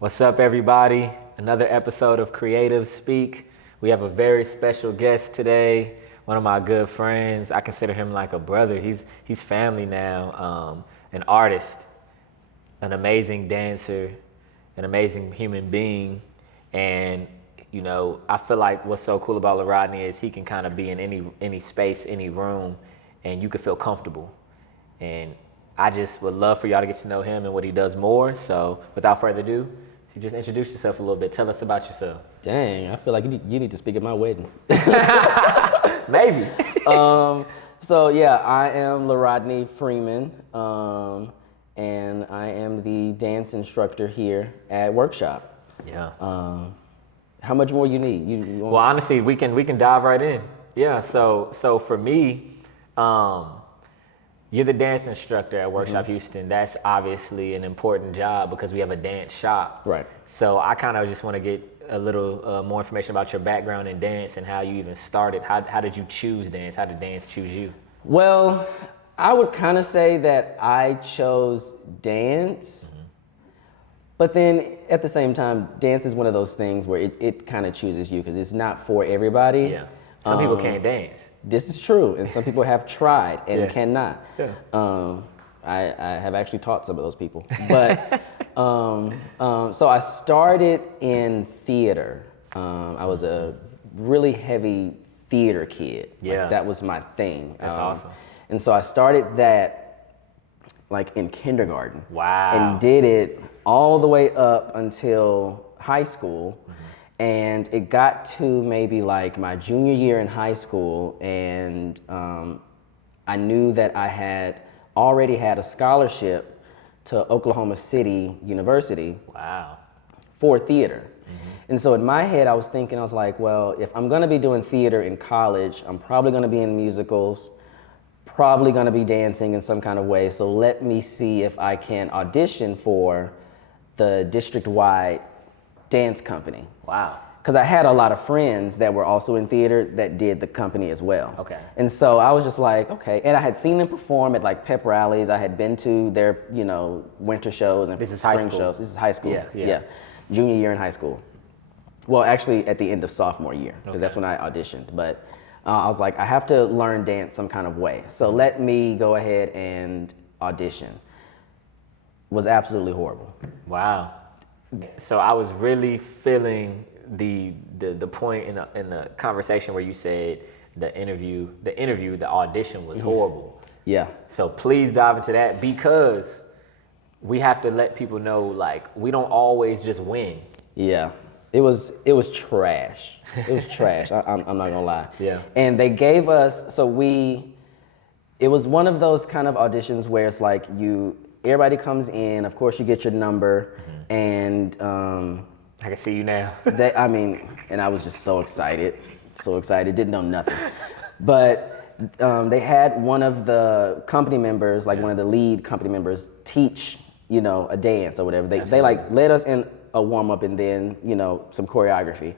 What's up, everybody? Another episode of Creative Speak. We have a very special guest today. One of my good friends. I consider him like a brother. He's family now. An artist, an amazing dancer, an amazing human being, and I feel like what's so cool about LaRodney is he can kind of be in any space, any room, and you can feel comfortable. And I just would love for y'all to get to know him and what he does more. So without further ado, if you just introduce yourself a little bit, tell us about yourself. Dang, I feel like you need to speak at my wedding. Maybe. So yeah, I am LaRodney Freeman, and I am the dance instructor here at Workshop. Yeah. How much more you need? Well, honestly, we can dive right in. Yeah. So for me, you're the dance instructor at Workshop Houston. That's obviously an important job because we have a dance shop. Right. So I kind of just want to get a little more information about your background in dance and how you even started. How did you choose dance? How did dance choose you? Well, I would kind of say that I chose dance, but then at the same time, dance is one of those things where it kind of chooses you because it's not for everybody. Yeah. Some people can't dance. This is true, and some people have tried and Yeah. cannot. Yeah. I have actually taught some of those people. But so I started in theater. I was a really heavy theater kid. Yeah. Like, that was my thing. That's awesome. And so I started that like in kindergarten. Wow. And did it all the way up until high school. And it got to maybe like my junior year in high school, and I knew that I had already had a scholarship to Oklahoma City University. Wow. For theater. And so in my head, I was like, well, if I'm gonna be doing theater in college, I'm probably gonna be in musicals, probably gonna be dancing in some kind of way, so let me see if I can audition for the district-wide dance company. Wow. Because I had a lot of friends that were also in theater that did the company as well. Okay. And so I was just like, okay. And I had seen them perform at like pep rallies. I had been to their, winter shows and This is high spring school. shows. This is high school. Yeah. Junior year in high school. Well, actually at the end of sophomore year, because Okay. that's when I auditioned. But I was like, I have to learn dance some kind of way. So let me go ahead and audition. Was absolutely horrible. Wow. So I was really feeling the point in the conversation where you said the audition was horrible. Yeah. So please dive into that because we have to let people know, like, we don't always just win. Yeah, it was trash. It was trash. I'm not gonna lie. Yeah. And they gave us, it was one of those kind of auditions where it's like everybody comes in, of course you get your number, and I can see you now. and I was just so excited, didn't know nothing. But they had one of the company members, like one of the lead company members, teach, a dance or whatever. They like led us in a warm up and then, some choreography.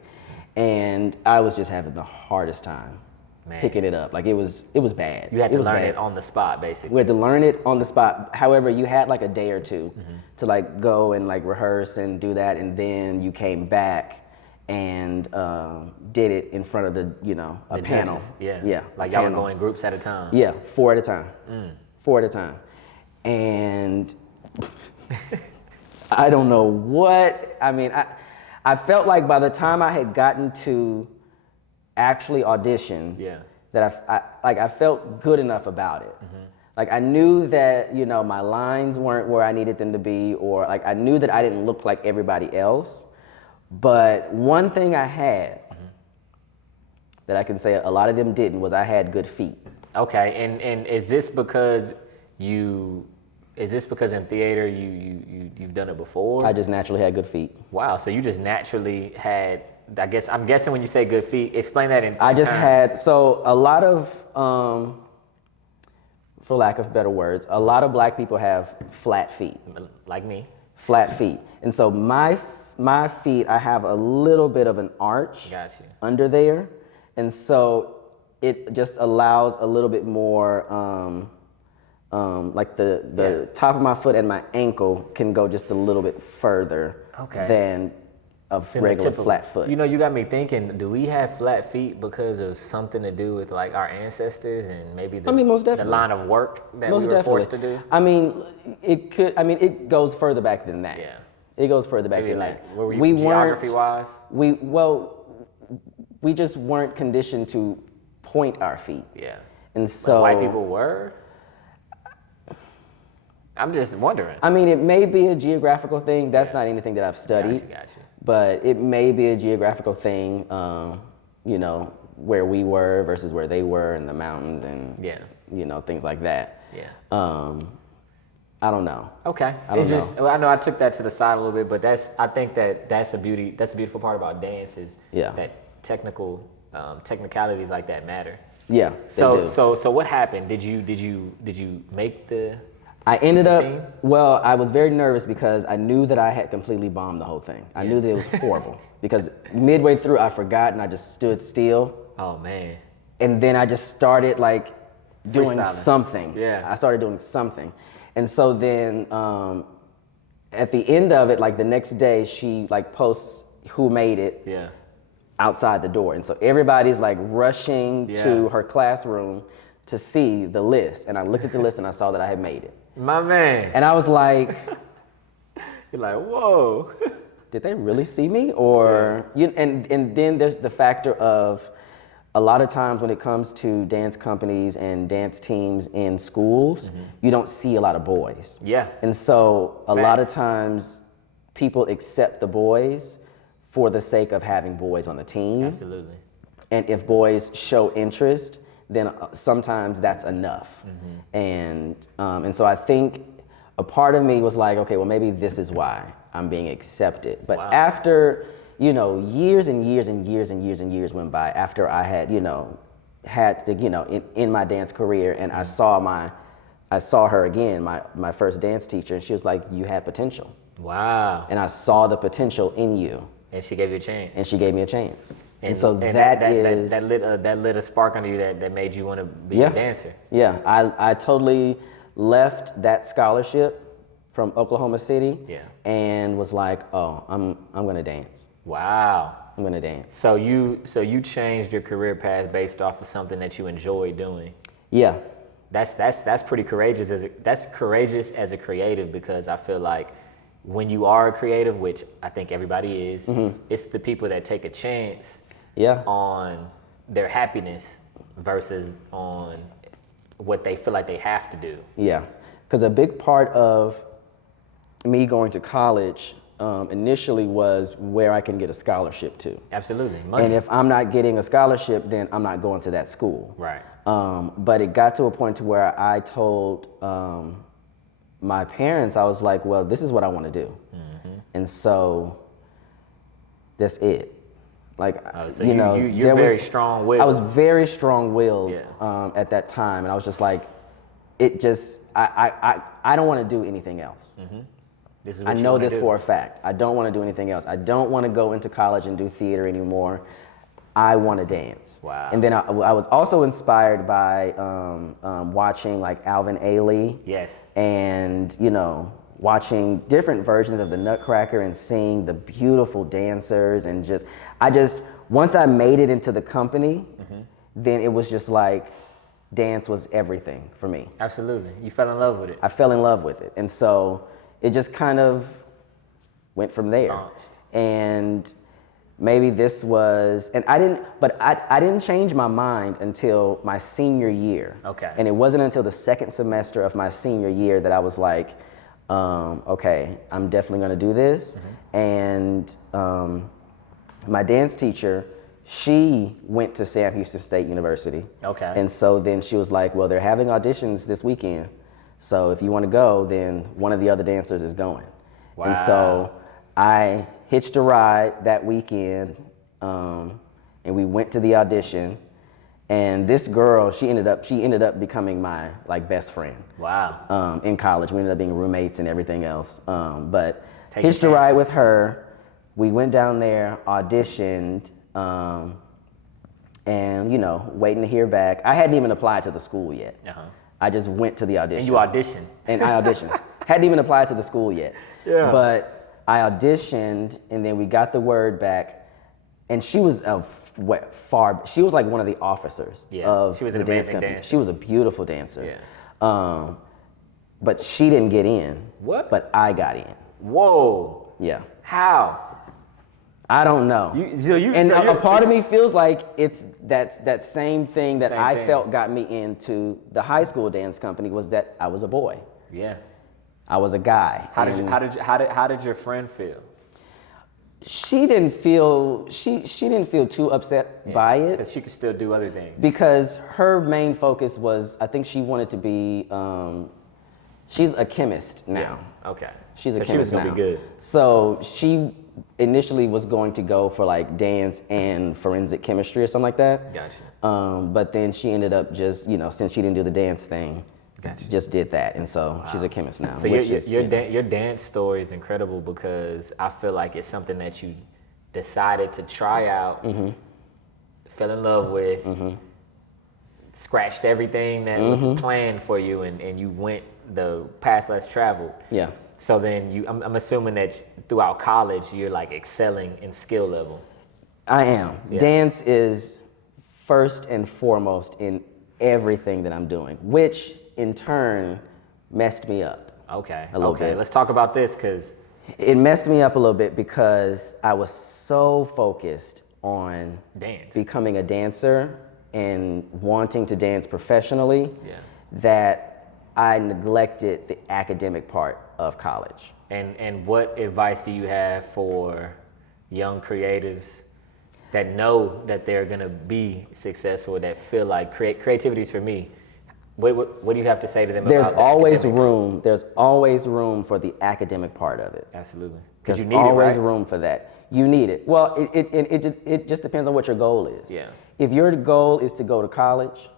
And I was just having the hardest time picking it up. Like it was bad. You had to learn bad. it on the spot, basically. We had to learn it on the spot. However, you had like a day or two to like go and like rehearse and do that, and then you came back and did it in front of a The panel. judges, yeah. Yeah. Like y'all were panel. going groups at a time. Yeah, 4 at a time. 4 at a time. And I don't know what, I felt like by the time I had gotten to actually audition, that I felt good enough about it. Like I knew that, my lines weren't where I needed them to be, or like I knew that I didn't look like everybody else. But one thing I had that I can say a lot of them didn't was I had good feet. Okay, and is this because in theater you've done it before? I just naturally had good feet. Wow, so you just naturally had, I'm guessing when you say good feet, explain that in I just terms. had, so a lot of, for lack of better words, a lot of black people have flat feet. Like me. Flat feet. And so my feet, I have a little bit of an arch Got you. under there. And so it just allows a little bit more, like the top of my foot and my ankle can go just a little bit further than a regular flat foot. You know, you got me thinking, do we have flat feet because of something to do with like our ancestors and maybe most the definitely. line of work that Most we were definitely. forced to do? I mean, it goes further back than that. Yeah. It goes further back Maybe than like, that. where were you geography-wise? We just weren't conditioned to point our feet. Yeah. And so white people were? I'm just wondering. I mean, it may be a geographical thing. That's not anything that I've studied. Gotcha. But it may be a geographical thing, you know, where we were versus where they were in the mountains and, you know, things like that. Yeah. I don't know. Okay. I don't know. Well, I know I took that to the side a little bit, but I think that's a beautiful part about dance is that technicalities like that matter. Yeah. So what happened? Did you make the I ended the up, team? well, I was very nervous because I knew that I had completely bombed the whole thing. I knew that it was horrible because midway through I forgot and I just stood still. Oh man. And then I just started like doing something. Yeah. I started doing something. And so then at the end of it, like the next day, she like posts who made it outside the door. And so everybody's like rushing to her classroom to see the list. And I looked at the list and I saw that I had made it. My man. And I was like, you're like, whoa. did they really see me? Or and then there's the factor of a lot of times when it comes to dance companies and dance teams in schools, you don't see a lot of boys. Yeah. And so a lot of times people accept the boys for the sake of having boys on the team. Absolutely. And if boys show interest, then sometimes that's enough. And so I think a part of me was like, okay, well maybe this is why I'm being accepted. But after, you know, years and years and years and years and years went by after I had, in my dance career, and I saw her again, my first dance teacher, and she was like, you had potential. Wow. And I saw the potential in you. And she gave you a chance. And she gave me a chance. And so that lit a spark under you that made you want to be a dancer. Yeah, I totally left that scholarship from Oklahoma City and was like, oh, I'm gonna dance. Wow. I'm gonna dance. So you changed your career path based off of something that you enjoy doing. Yeah. That's pretty courageous that's courageous as a creative, because I feel like when you are a creative, which I think everybody is, it's the people that take a chance on their happiness versus on what they feel like they have to do. Yeah, because a big part of me going to college initially was where I can get a scholarship to. Absolutely, money. And if I'm not getting a scholarship, then I'm not going to that school. Right. But it got to a point to where I told my parents, I was like, well, this is what I want to do. And so that's it. Like, so you're very strong-willed. I was very strong-willed at that time, and I was just like, I don't want to do anything else. This is what I know this for a fact. I don't want to do anything else. I don't want to go into college and do theater anymore. I want to dance. Wow. And then I was also inspired by watching like Alvin Ailey. Yes. And, watching different versions of the Nutcracker and seeing the beautiful dancers and once I made it into the company, then it was just like dance was everything for me. Absolutely. You fell in love with it. I fell in love with it. And so it just kind of went from there. And maybe this was, and I didn't change my mind until my senior year. Okay. And it wasn't until the second semester of my senior year that I was like, okay, I'm definitely gonna do this. And my dance teacher, she went to Sam Houston State University. Okay. And so then she was like, well, they're having auditions this weekend. So if you wanna go, then one of the other dancers is going. Wow. And so I hitched a ride that weekend, and we went to the audition. And this girl, she ended up becoming my like best friend. Wow. In college, we ended up being roommates and everything else. But hitched a ride with her. We went down there, auditioned, and waiting to hear back. I hadn't even applied to the school yet. I just went to the audition. And you auditioned. And I auditioned. Hadn't even applied to the school yet. Yeah. But I auditioned, and then we got the word back, and she was she was like one of the officers of she was the an dance amazing company. dancer. She was a beautiful dancer. Yeah. But she didn't get in. What? But I got in. Whoa. Yeah. How? I don't know. A part of me feels like it's that same thing that I felt got me into the high school dance company was that I was a boy. Yeah. I was a guy. How did your friend feel? She didn't feel too upset by it because she could still do other things. Because her main focus was, I think she wanted to be. She's a chemist now. Yeah. Okay. She's a chemist now. She was gonna be good. So she initially was going to go for like dance and forensic chemistry or something like that. Gotcha. But then she ended up just, since she didn't do the dance thing, gotcha. just did that, and so she's a chemist now. So your dance story is incredible because I feel like it's something that you decided to try out, fell in love with, scratched everything that was planned for you, and you went the path less traveled. Yeah. So then I'm assuming that throughout college you're like excelling in skill level. I am. Yeah. Dance is first and foremost in everything that I'm doing, which in turn messed me up. Okay. A little bit. Let's talk about this because it messed me up a little bit because I was so focused on becoming a dancer and wanting to dance professionally that I neglected the academic part of college. And what advice do you have for young creatives that know that they're gonna be successful, that feel like creativity is for me? What do you have to say to them there's about always room. There's always room for the academic part of it. Absolutely. There's you need always it, right? room for that. You need it. Well, it just depends on what your goal is. Yeah. If your goal is to go to college,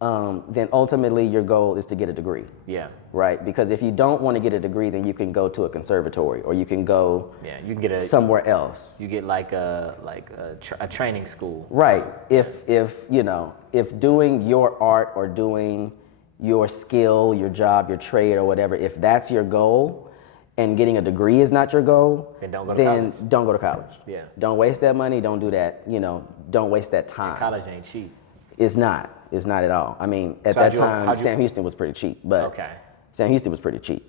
then ultimately your goal is to get a degree. Yeah. Right? Because if you don't want to get a degree, then you can go to a conservatory or you can go you can get somewhere else. You get like a training school. Right. If doing your art or doing your skill, your job, your trade or whatever, if that's your goal and getting a degree is not your goal, then don't go to college. Yeah. Don't waste that money. Don't do that. Don't waste that time. And college ain't cheap. It's not. It's not at all. I mean, at that time, Sam Houston was pretty cheap. But Sam Houston was pretty cheap.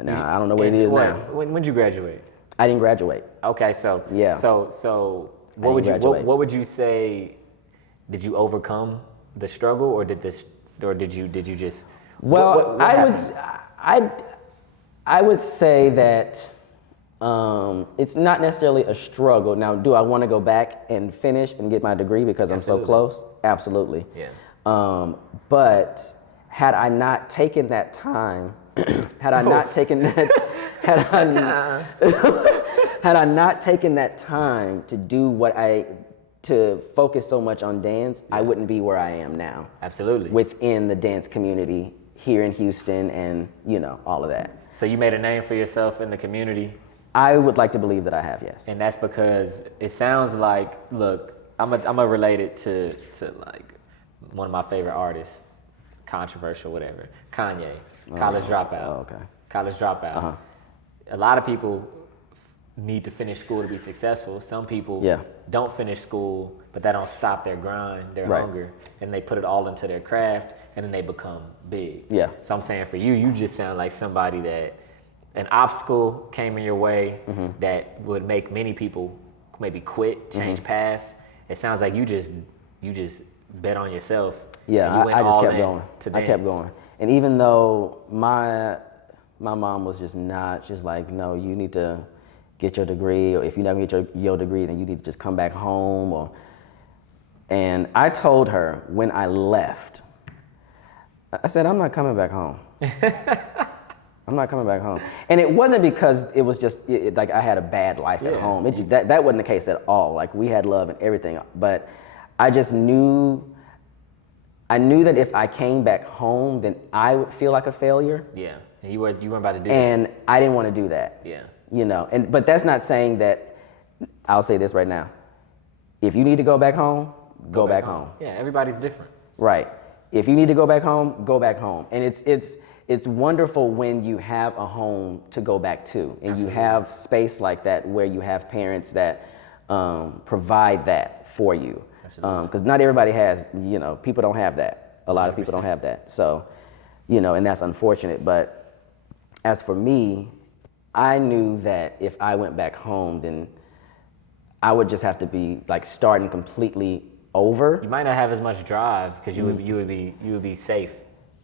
Now, I don't know what it is now. When did you graduate? I didn't graduate. Okay, so yeah. So what would you say? Did you overcome the struggle, or did you just? Well, I would say that it's not necessarily a struggle. Now, do I want to go back and finish and get my degree because I'm so close? Absolutely. Yeah. But had I not taken that time, had I not taken that time to do to focus so much on dance, I wouldn't be where I am now. Absolutely. Within the dance community here in Houston and, all of that. So you made a name for yourself in the community? I would like to believe that I have, yes. And that's because it sounds like, look, I'm a relate it to like one of my favorite artists, controversial, whatever, Kanye, college dropout. Oh, okay. College dropout. Uh-huh. A lot of people need to finish school to be successful. Some people don't finish school, but that don't stop their grind, their hunger, and they put it all into their craft, and then they become big. Yeah. So I'm saying for you, you just sound like somebody that an obstacle came in your way that would make many people maybe quit, change paths. It sounds like you just bet on yourself. Yeah, and you I just kept going. I kept going. And even though my mom was just not, she's like, no, you need to get your degree, or if you never get your degree, then you need to just come back home. And I told her when I left, I said, I'm not coming back home. I'm not coming back home. And it wasn't because it was just like I had a bad life at home. That wasn't the case at all. Like we had love and everything, but I just knew that if I came back home, then I would feel like a failure. Yeah, you weren't about to do that. And I didn't want to do that. Yeah. But that's not saying that, I'll say this right now. If you need to go back home, go back home. Yeah, everybody's different. Right. If you need to go back home, go back home. And it's it's wonderful when you have a home to go back to, and you have space like that where you have parents that provide that for you. Because not everybody has, people don't have that. A lot of people don't have that. So, and that's unfortunate. But as for me, I knew that if I went back home, then I would just have to be like starting completely over. You might not have as much drive because you would be safe.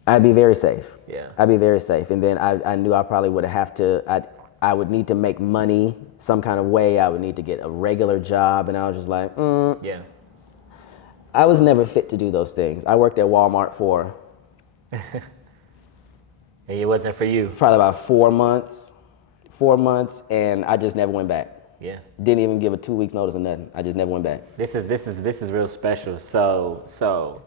I'd be very safe. Yeah. I'd be very safe. And then I knew I probably would have to, I would need to make money some kind of way. I would need to get a regular job. And I was just like, Yeah. I was never fit to do those things. I worked at Walmart for. And it wasn't for you. Probably about 4 months. 4 months, and I just never went back. Yeah. Didn't even give a 2 weeks notice or nothing. I just never went back. This is real special. So